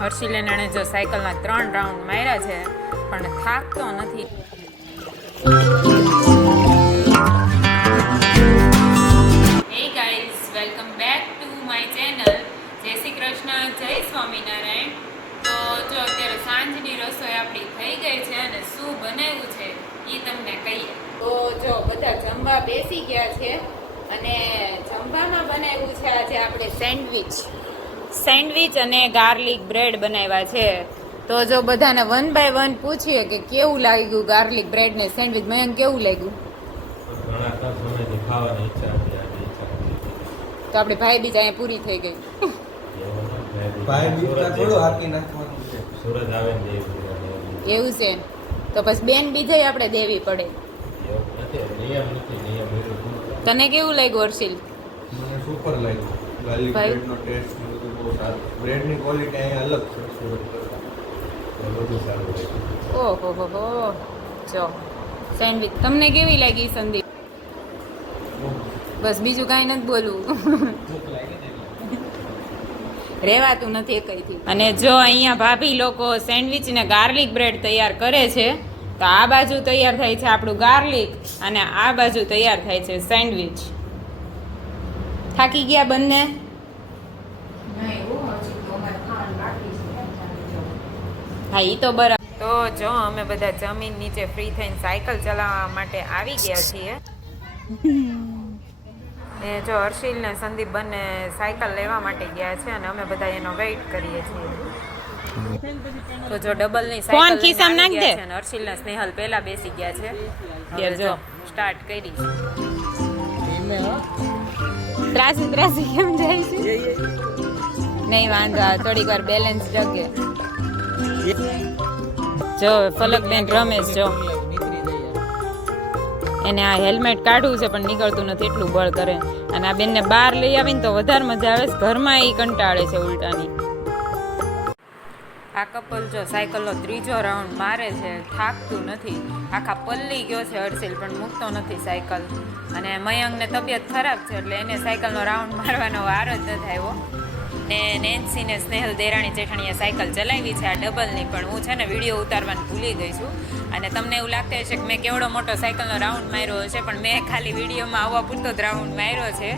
હર્ષિલે એણે જો સાયકલના 3 રાઉન્ડ માર્યા છે પણ થાકતો નથી. Hey guys, welcome back to my channel. જય શ્રી કૃષ્ણ, જય સ્વામિનારાયણ. તો જો અત્યારે સાંજની રસોઈ આપણી થઈ ગઈ છે અને શું બનાવ્યું છે એ તમને કહીએ. તો જો બધા જમવા બેસી ગયા છે અને જમવામાં બનાવ્યું છે આજે આપણે સેન્ડવિચ અને ગાર્લિક બ્રેડ બનાવ્યા છે. તો જો બધાને 1 બાય 1 પૂછીએ કે કેવું લાગ્યું ગાર્લિક બ્રેડ ને સેન્ડવિચ. મયંક, કેવું લાગ્યું? તો આપણે ભાઈ બીજ અહીંયા પૂરી થઈ ગઈ. એવું છે તો પછી બેન બીજે આપણે દેવી પડે. તને કેવું લાગ્યું હર્ષિલ? મને સુપર લાગ્યું. ગાર્લિક બ્રેડનો ટેસ્ટ મને તો બહુ સારો. બ્રેડની ક્વોલિટી અહીંયા અલગ છે સુરત કરતાં. બધું સારું લાગ્યું. ઓહો હો હો. જો સેન્ડવિચ તમને કેવી લાગી સંદીપ? બસ બીજું કાંઈ નથી બોલવું. રહેવાતું નથી એકઈથી. અને જો અહીંયા ભાભી લોકો સેન્ડવિચ ને ગાર્લિક બ્રેડ તૈયાર કરે છે તો આ બાજુ તૈયાર થાય છે આપણું ગાર્લિક અને આ બાજુ તૈયાર થાય છે સેન્ડવિચ. થાકી ગયા બંને? હા, ઈ તો બરાબર. તો જો અમે બધા જમીન નીચે ફ્રી થઈને સાયકલ ચલાવવા માટે આવી ગયા છીએ. એ જો હર્ષિલ ને સંદીપ બંને સાયકલ લેવા માટે ગયા છે અને અમે બધા એનો વેઇટ કરીએ છીએ. તો જો ડબલ ની સાયકલ ખિસ્સામાં નાખ દે છે અને હર્ષિલ ને સ્નેહલ પહેલા બેસી ગયા છે. હવે જો સ્ટાર્ટ કરી છે. ત્રાસી કેમ જાય છે? નહીં વાંધો, થોડીક વાર બેલેન્સ જગે. જો ફલક બેન રમેશ, જો એને આ હેલ્મેટ કાઢવું છે પણ નીકળતું નથી, એટલું બળ કરે. અને આ બેનને બહાર લઈ આવીને તો વધારે મજા આવે છે. ઘરમાં એ કંટાળે છે ઉલટાની. આ કપલ જો સાયકલનો 3જો રાઉન્ડ મારે છે, થાકતું નથી. આખા પલ્લી ગયો છે હર્ષિલ પણ મૂકતો નથી સાયકલ. અને મયંકને તબિયત ખરાબ છે એટલે એને સાયકલનો રાઉન્ડ મારવાનો વાર જ નથી આવ્યો. ને નેન્સી ને સ્નેહલ દેરાણી જેઠાણીએ સાયકલ ચલાવી છે આ ડબલની, પણ હું છે ને વિડીયો ઉતારવાનું ભૂલી ગઈ છું. અને તમને એવું લાગતું હશે કે મેં કેવડો મોટો સાયકલનો રાઉન્ડ માર્યો હશે, પણ મેં ખાલી વિડીયોમાં આવવા પૂરતો જ રાઉન્ડ માર્યો છે.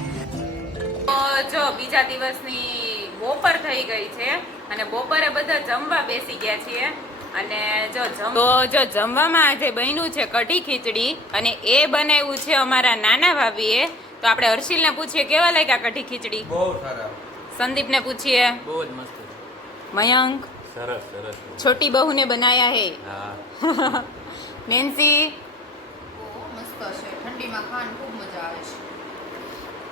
તો જો બીજા દિવસની બપોર થઈ ગઈ છે અને બપોરે બધા જમવા બેસી ગયા છીએ. અને જો જમવામાં આજે બન્યું છે કઢી ખીચડી અને એ બનાવ્યું છે અમારા નાના ભાભીએ. તો આપણે હર્ષિલને પૂછીએ કેવા લાગ્યા કઢી ખીચડી. બહુ સારા. સંદીપને પૂછીએ. બહુ જ મસ્ત. મયંક? સરસ. છોટી બહુ ને બનાયા હે. હા. નેન્સી? મસ્ત છે, ઠંડીમાં ખાવાની ખૂબ મજા આવે છે.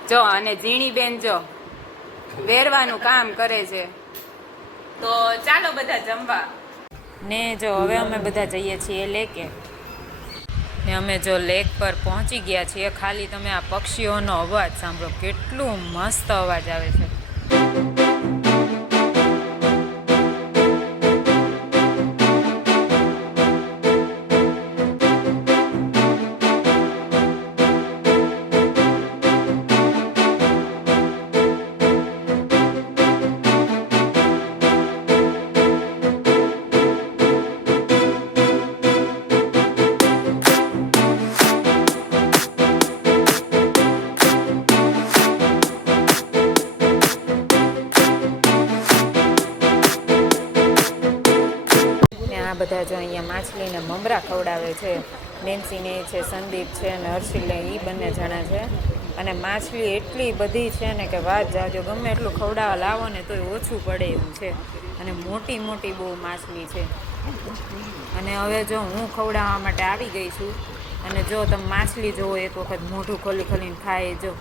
જો અને ઝીણી બેન જો વેરવાનું કામ કરે છે. તો ચાલો બધા જમવા. ને જો હવે અમે બધા જઈએ છીએ લેકે. ને અમે જો લેક પર પહોંચી ગયા છીએ. ખાલી તમે આ પક્ષીઓનો અવાજ સાંભળો, કેટલું મસ્ત અવાજ આવે છે. બધા જો અહીંયા માછલીને મમરા ખવડાવે છે. નેન્સીને છે, સંદીપ છે અને હર્ષિલને એ બંને જણા છે. અને માછલી એટલી બધી છે ને કે વાત જાજો. ગમે એટલું ખવડાવવા લાવો ને તોય ઓછું પડે એવું છે. અને મોટી મોટી બહુ માછલી છે. અને હવે જો હું ખવડાવવા માટે આવી ગઈ છું. અને જો તમે માછલી જોવો એક વખત મોઢું ખોલીને ખાય. જો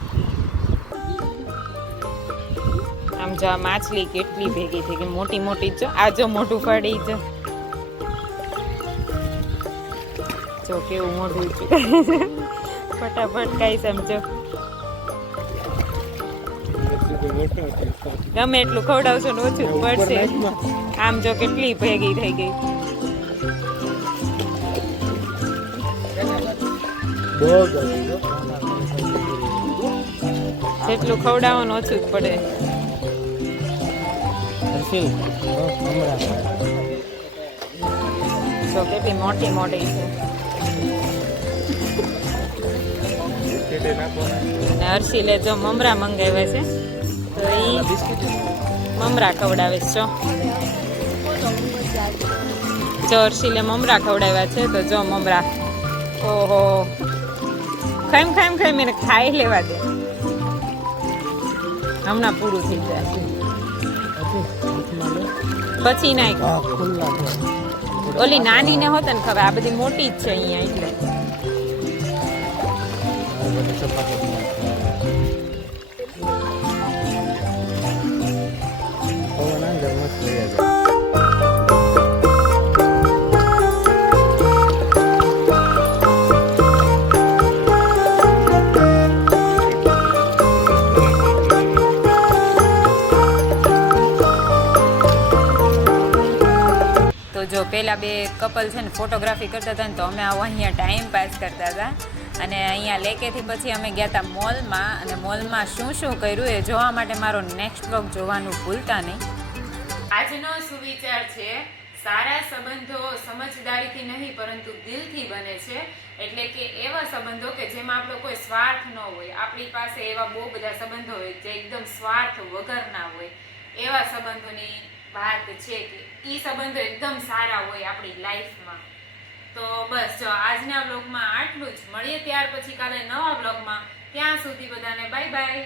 આમ જો આ માછલી કેટલી ભેગી થઈ ગઈ, મોટી મોટી. જો આ જો મોઢું ફાડી. જો કેવું મોઢું છે. ફટાફટ ખાઈ સમજો. ગમે એટલું ખવડાવશો ને ઓછું પડશે. આમ જો કેટલી ભેગી થઈ ગઈ. જેટલું ખવડાવવાનું ઓછું જ પડે. અર્શિલ મમરા તો કેટલી મોટી મોટી છે અને હર્ષિલે જો મમરા મંગાવ્યા છે તો એ મમરા ખવડાવે છે જો હર્ષિલે મમરા ખવડાવ્યા છે તો જો મમરા ઓહો ખાઈ મને ખાઈ લેવા દે હમણાં પૂરું થઈ જાય પછી નાખ ઓલી નાની ને હોત ને ખબર આ બધી મોટી જ છે અહીંયા એટલે તો જો પેલા બે કપલ છે ને ફોટોગ્રાફી કરતા હતા ને તો અમે આવો અહીંયા ટાઈમ પાસ કરતા હતા અને અહીંયા લેકેથી પછી અમે ગયા હતા મોલમાં અને મોલમાં શું શું કર્યું એ જોવા માટે મારો નેક્સ્ટ વ્લોગ જોવાનું ભૂલતા નહીં. આજનો સુવિચાર છે સારા સંબંધો સમજદારીથી નહીં પરંતુ દિલથી બને છે. એટલે કે એવા સંબંધો કે જેમાં આપણો કોઈ સ્વાર્થ ન હોય. આપણી પાસે એવા બહુ બધા સંબંધો હોય જે એકદમ સ્વાર્થ વગરના હોય. એવા સંબંધોની વાત છે કે એ સંબંધો એકદમ સારા હોય આપણી લાઈફમાં. તો બસ જો આજના બ્લોગમાં આટલું જ. મળીએ ત્યાર પછી કાલે નવા બ્લોગમાં. ત્યાં સુધી બધાને બાય બાય.